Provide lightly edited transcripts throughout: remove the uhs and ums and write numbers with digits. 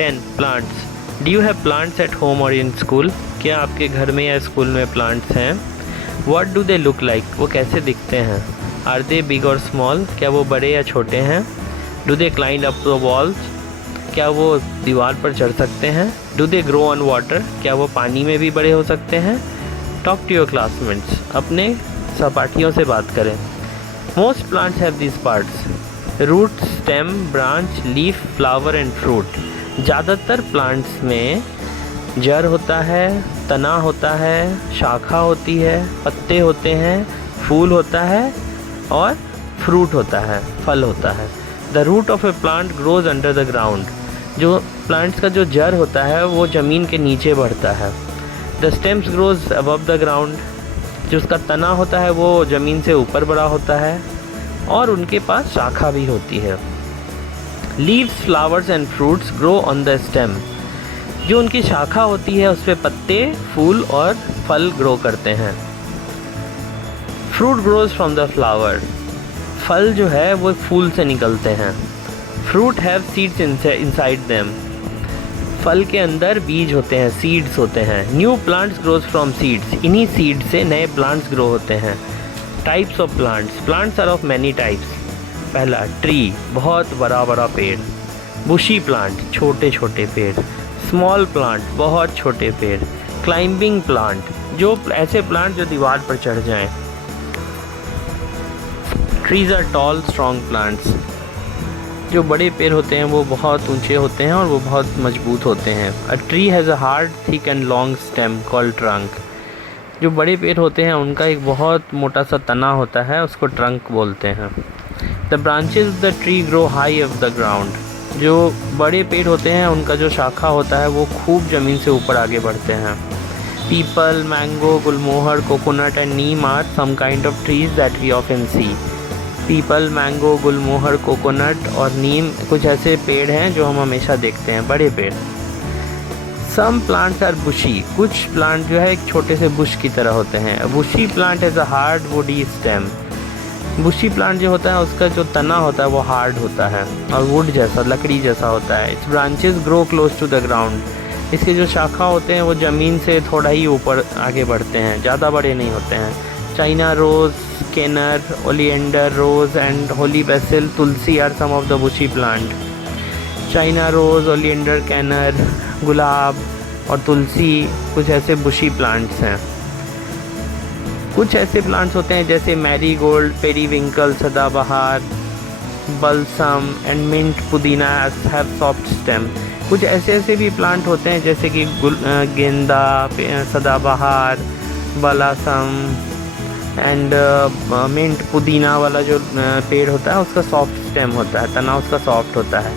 10. Plants. Do you have plants at home or in school? क्या आपके घर में या स्कूल में प्लांट्स हैं? What do they look like? वो कैसे दिखते हैं? Are they big or small? क्या वो बड़े या छोटे हैं? Do they climb up the walls? क्या वो दीवार पर चढ़ सकते हैं? Do they grow on water? क्या वो पानी में भी बड़े हो सकते हैं? Talk to your classmates. अपने सहपाठियों से बात करें. Most plants have these parts: root, stem, branch, leaf, flower and fruit. ज़्यादातर प्लांट्स में जड़ होता है, तना होता है, शाखा होती है, पत्ते होते हैं, फूल होता है और फ्रूट होता है, फल होता है. The root of a plant grows under the ground. जो प्लांट्स का जो जड़ होता है वो ज़मीन के नीचे बढ़ता है. The stems grows above the ground. जो उसका तना होता है वो ज़मीन से ऊपर बड़ा होता है और उनके पास शाखा भी होती है. Leaves, flowers and fruits grow on the stem. जो उनकी शाखा होती है उस पर पत्ते, फूल और फल ग्रो करते हैं. Fruit grows from the flower. फल जो है वो फूल से निकलते हैं. Fruit have seeds inside them. फल के अंदर बीज होते हैं, सीड्स होते हैं. New plants grows from seeds. इन्हीं सीड से नए प्लांट्स ग्रो होते हैं. Types of plants. Plants are of many types. पहला, ट्री, बहुत बड़ा बड़ा पेड़. बुशी प्लांट, छोटे छोटे पेड़. स्मॉल प्लांट, बहुत छोटे पेड़. क्लाइंबिंग प्लांट, जो ऐसे प्लांट जो दीवार पर चढ़ जाएं. Trees are tall strong plants. जो बड़े पेड़ होते हैं वो बहुत ऊंचे होते हैं और वो बहुत मजबूत होते हैं. A tree has a hard, thick and long stem called trunk. जो बड़े पेड़ होते हैं उनका एक बहुत मोटा सा तना होता है, उसको ट्रंक बोलते हैं. The branches of the tree grow high of the ground. जो बड़े पेड़ होते हैं उनका जो शाखा होता है वो खूब ज़मीन से ऊपर आगे बढ़ते हैं. Peepal, mango, gulmohar, coconut and neem are some kind of trees that we often see. Peepal, mango, gulmohar, coconut और नीम कुछ ऐसे पेड़ हैं जो हम हमेशा देखते हैं, बड़े पेड़. सम प्लांट्स आर बुशी. कुछ प्लांट जो है एक छोटे से बुश की तरह होते हैं. Bushy plant has a hard woody stem. Bushy plant जो होता है उसका जो तना होता है वो हार्ड होता है और वुड जैसा, लकड़ी जैसा होता है. Its branches grow close to the ground. इसके जो शाखा होते हैं वो ज़मीन से थोड़ा ही ऊपर आगे बढ़ते हैं, ज़्यादा बड़े नहीं होते हैं. China rose, kaner, oleander rose and holy basil, tulsi are some of the bushy plant. China rose, oleander, कैनर, गुलाब और तुलसी कुछ ऐसे बुशी प्लांट्स हैं. कुछ ऐसे प्लांट्स होते हैं जैसे मैरीगोल्ड, पेरीविंकल, सदाबहार, बल्सम एंड मिंट, पुदीना हैव सॉफ्ट स्टेम. कुछ ऐसे भी प्लांट होते हैं जैसे कि गेंदा, सदाबहार, बलासम एंड मिंट. पुदीना वाला जो पेड़ होता है उसका सॉफ्ट स्टेम होता है, तना उसका सॉफ्ट होता है.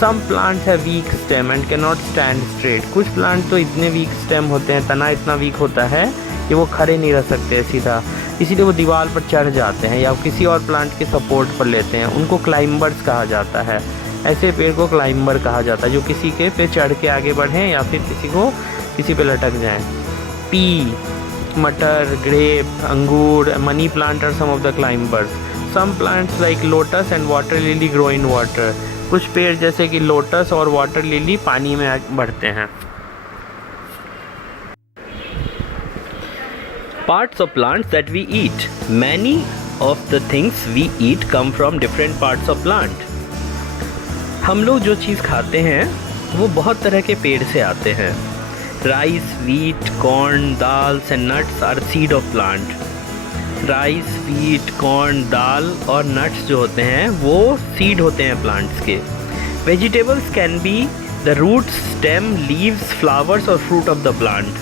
सम प्लांट्स है week stem and can not stand straight. कुछ प्लांट तो इतने वीक स्टेम होते हैं, तना इतना वीक होता है कि वो खड़े नहीं रह सकते सीधा, इसीलिए वो दीवार पर चढ़ जाते हैं या किसी और प्लांट के सपोर्ट पर लेते हैं. उनको क्लाइंबर्स कहा जाता है. ऐसे पेड़ को क्लाइंबर कहा जाता है जो किसी के पे चढ़ के आगे बढ़ें या फिर किसी पे लटक जाएं. पी, मटर, ग्रेप, अंगूर, money plant are some of the climbers. Some plants like lotus and water lily grow in water. कुछ पेड़ जैसे कि लोटस और वाटर लिली पानी में बढ़ते हैं. Parts of plants that we eat. Many of the things we eat come from different parts of plant. हम लोग जो चीज़ खाते हैं वो बहुत तरह के पेड़ से आते हैं. Rice, wheat, corn, dals and nuts are seed of plant. Rice, wheat, corn, दाल और नट्स जो होते हैं वो सीड होते हैं प्लांट्स के. Vegetables can be the roots, stem, leaves, flowers और fruit of the plant.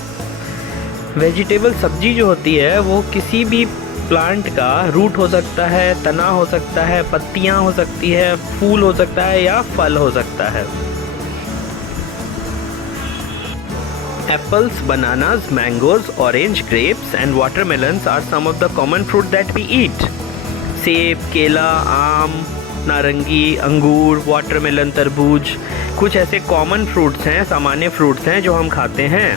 Vegetable सब्जी जो होती है वो किसी भी प्लांट का रूट हो सकता है, तना हो सकता है, पत्तियां हो सकती है, फूल हो सकता है या फल हो सकता है. Apples, bananas, mangoes, orange, grapes and watermelons are some of the common fruit that we eat. सेब, केला, आम, नारंगी, अंगूर, वाटरमेलन, तरबूज कुछ ऐसे कॉमन फ्रूट्स हैं, सामान्य फ्रूट्स हैं जो हम खाते हैं.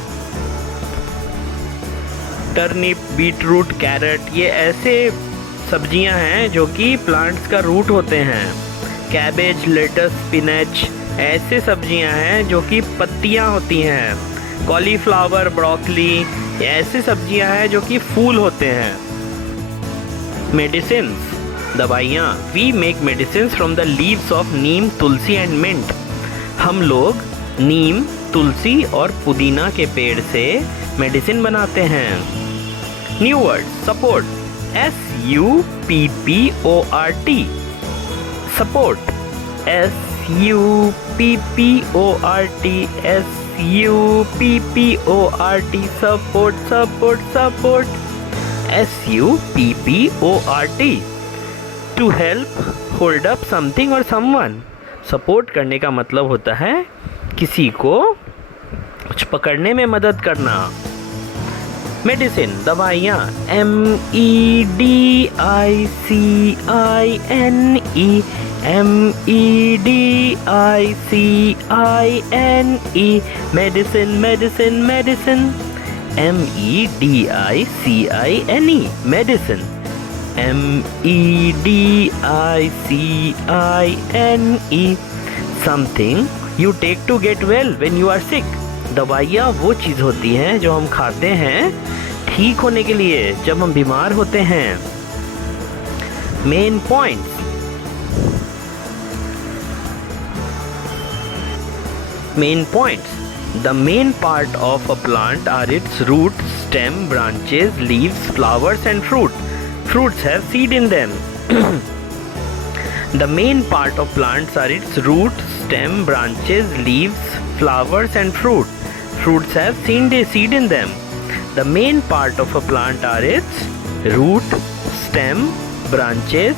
टर्निप, बीटरूट, कैरेट ये ऐसे सब्जियां हैं जो कि प्लांट्स का रूट होते हैं. कैबेज, लेटस, स्पिनच, ऐसे सब्जियां हैं जो कि पत्तियां होती हैं, कॉलीफ्लावर, ब्रोकली, ऐसे सब्जियां हैं जो कि फूल होते हैं। मेडिसिन्स, दवाइयाँ। We make medicines from the leaves of neem, tulsi and mint. हम लोग नीम, तुलसी और पुदीना के पेड़ से मेडिसिन बनाते हैं। New word, support, SUPPORT, support, SUPPORT, SUPPORT, support, support, support, SUPPORT, to help, hold up something और समवन। सपोर्ट करने का मतलब होता है किसी को कुछ पकड़ने में मदद करना। मेडिसिन, दवाइयाँ। MEDICINE, MEDICINE, medicine, medicine, medicine. MEDICINE, medicine. MEDICINE, something you take to get well when you are sick। दवाइयाँ वो चीज़ होती हैं जो हम खाते हैं ठीक होने के लिए जब हम बीमार होते हैं। Main points, main points. The main part of a plant are its root, stem, branches, leaves, flowers and fruit. Fruits have seed in them. The main part of plants are its root, stem, branches, leaves, flowers and fruit. Fruits have seed in them. The main part of a plant are its root, stem, branches,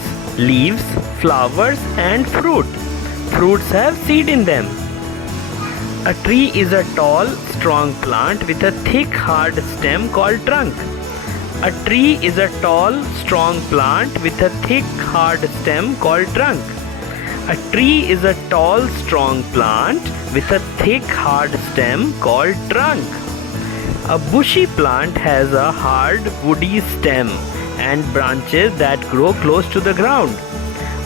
leaves, flowers and fruit. Fruits have seed in them. A tree is a tall, strong plant with a thick, hard stem called trunk. A tree is a tall, strong plant with a thick, hard stem called trunk. A tree is a tall, strong plant with a thick, hard stem called trunk. A bushy plant has a hard, woody stem and branches that grow close to the ground.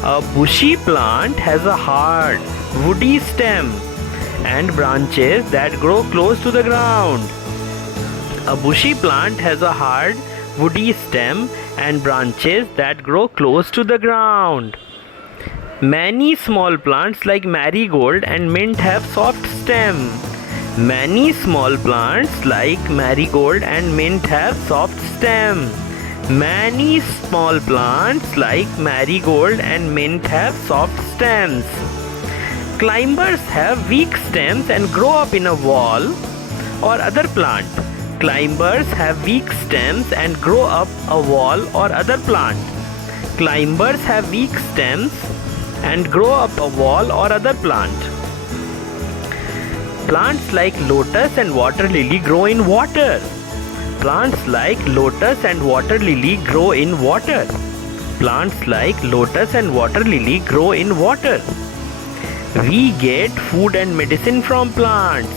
A bushy plant has a hard, woody stem and branches that grow close to the ground. A bushy plant has a hard, woody stem and branches that grow close to the ground. Many small plants like marigold and mint have soft stem. Many small plants like marigold and mint have soft stem. Many small plants like marigold and mint have soft stems. Climbers have weak stems and grow up in a wall or other plant. Climbers have weak stems and grow up a wall or other plant. Climbers have weak stems and grow up a wall or other plant. Plants like lotus and water lily grow in water. Plants like lotus and water lily grow in water. Plants like lotus and water lily grow in water. We get food and medicine from plants.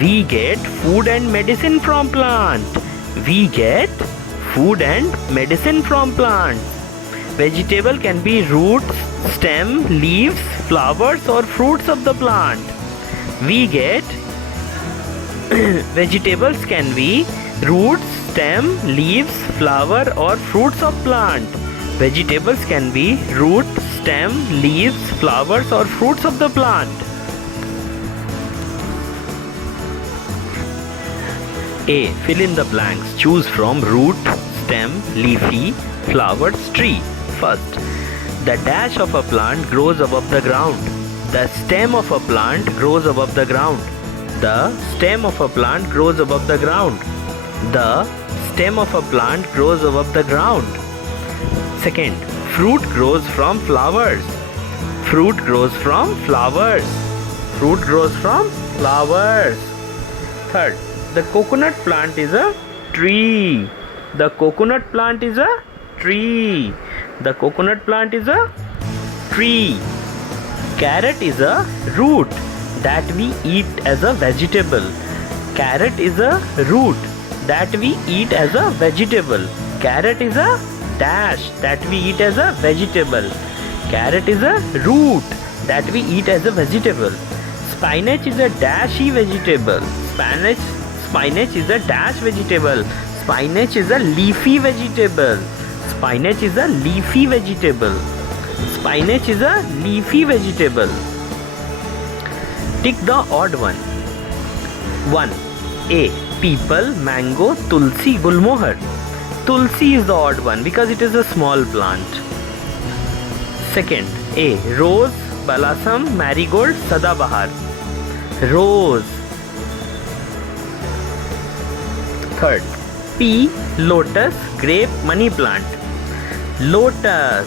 We get food and medicine from plants. We get food and medicine from plants. Vegetable can be roots, stem, leaves, flowers or fruits of the plant. We get vegetables can be roots, stem, leaves, flower or fruits of plant. Vegetables can be root, stem, leaves, flowers or fruits of the plant. A. Fill in the blanks. Choose from root, stem, leafy, flowers, tree. First, the dash of a plant grows above the ground. The stem of a plant grows above the ground. The stem of a plant grows above the ground. The stem of a plant grows above the ground. Second, fruit grows from flowers. Fruit grows from flowers. Fruit grows from flowers. Third, the coconut plant is a tree. The coconut plant is a tree. The coconut plant is a tree. Carrot is a root that we eat as a vegetable. Carrot is a root that we eat as a vegetable. Carrot is a dash that we eat as a vegetable. Carrot is a root that we eat as a vegetable. Spinach is a dashy vegetable. Spinach is a dash vegetable. Spinach is a leafy vegetable. Spinach is a leafy vegetable. Spinach is a leafy vegetable. Tick the odd one. 1. A. Peepal, mango, tulsi, gulmohar. Tulsi is the odd one because it is a small plant. Second. A. Rose, balasam, marigold, sadabahar. Rose. Third. P. Lotus, grape, money plant. Lotus.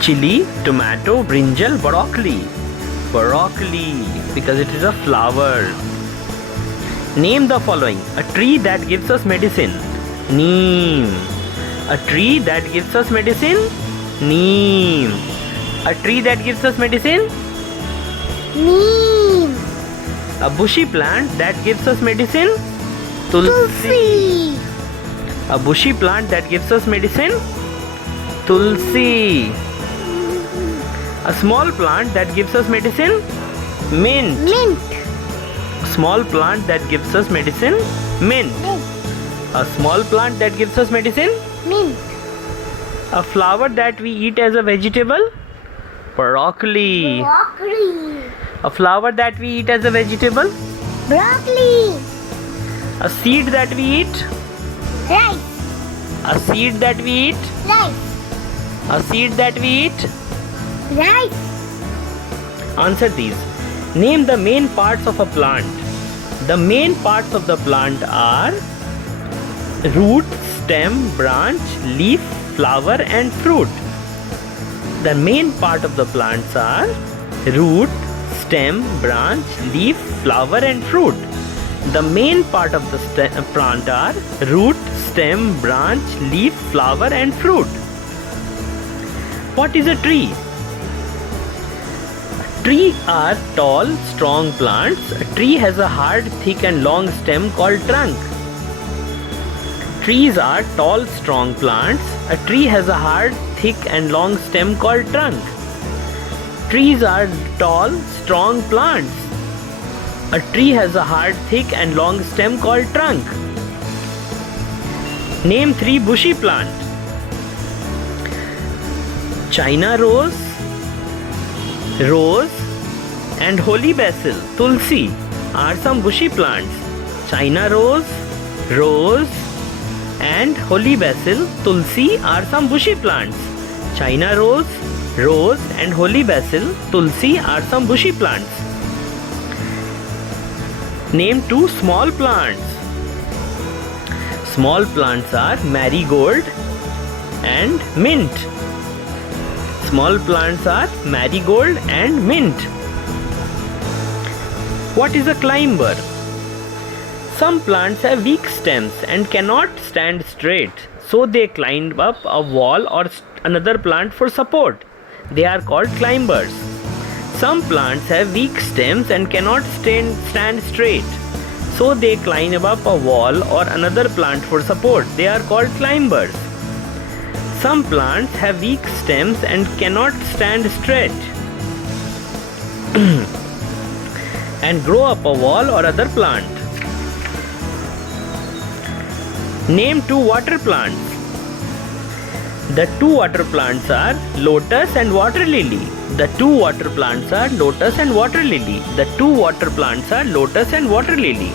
Chili, tomato, brinjal, broccoli. Broccoli, because it is a flower. Name the following. A tree that gives us medicine. Neem. A tree that gives us medicine. Neem. A tree that gives us medicine. Neem. A bushy plant that gives us medicine. Tulsi. A bushy plant that gives us medicine. Tulsi. A small plant that gives us medicine. Mint. Mint. Small plant that gives us medicine. Mint. Mint. A small plant that gives us medicine. Mint. A flower that we eat as a vegetable. Broccoli. Broccoli. A flower that we eat as a vegetable. Broccoli. A seed that we eat. Rice. A seed that we eat. Rice. A seed that we eat. Rice. Answer these. Name the main parts of a plant. The main parts of the plant are root, stem, branch, leaf, flower and fruit. The main part of the plants are root, stem, branch, leaf, flower and fruit. The main part of the plant are root, stem, branch, leaf, flower and fruit. What is a tree? Trees are tall, strong plants. A tree has a hard, thick and long stem called trunk. Trees are tall, strong plants. A tree has a hard, thick and long stem called trunk. Trees are tall, strong plants. A tree has a hard, thick and long stem called trunk. Name 3 bushy plants. China rose, rose and holy basil, tulsi are some bushy plants. China rose, rose and holy basil, tulsi are some bushy plants. China rose, rose and holy basil, tulsi are some bushy plants. Name 2 small plants. Small plants are marigold and mint. Small plants are marigold and mint. What is a climber? Some plants have weak stems and cannot stand straight, so they climb up a wall or another plant for support. They are called climbers. Some plants have weak stems and cannot stand straight, so they climb up a wall or another plant for support. They are called climbers. Some plants have weak stems and cannot stand straight and grow up a wall or other plant. Name 2 water plants. The 2 water plants are lotus and water lily. The 2 water plants are lotus and water lily. The 2 water plants are lotus and water lily.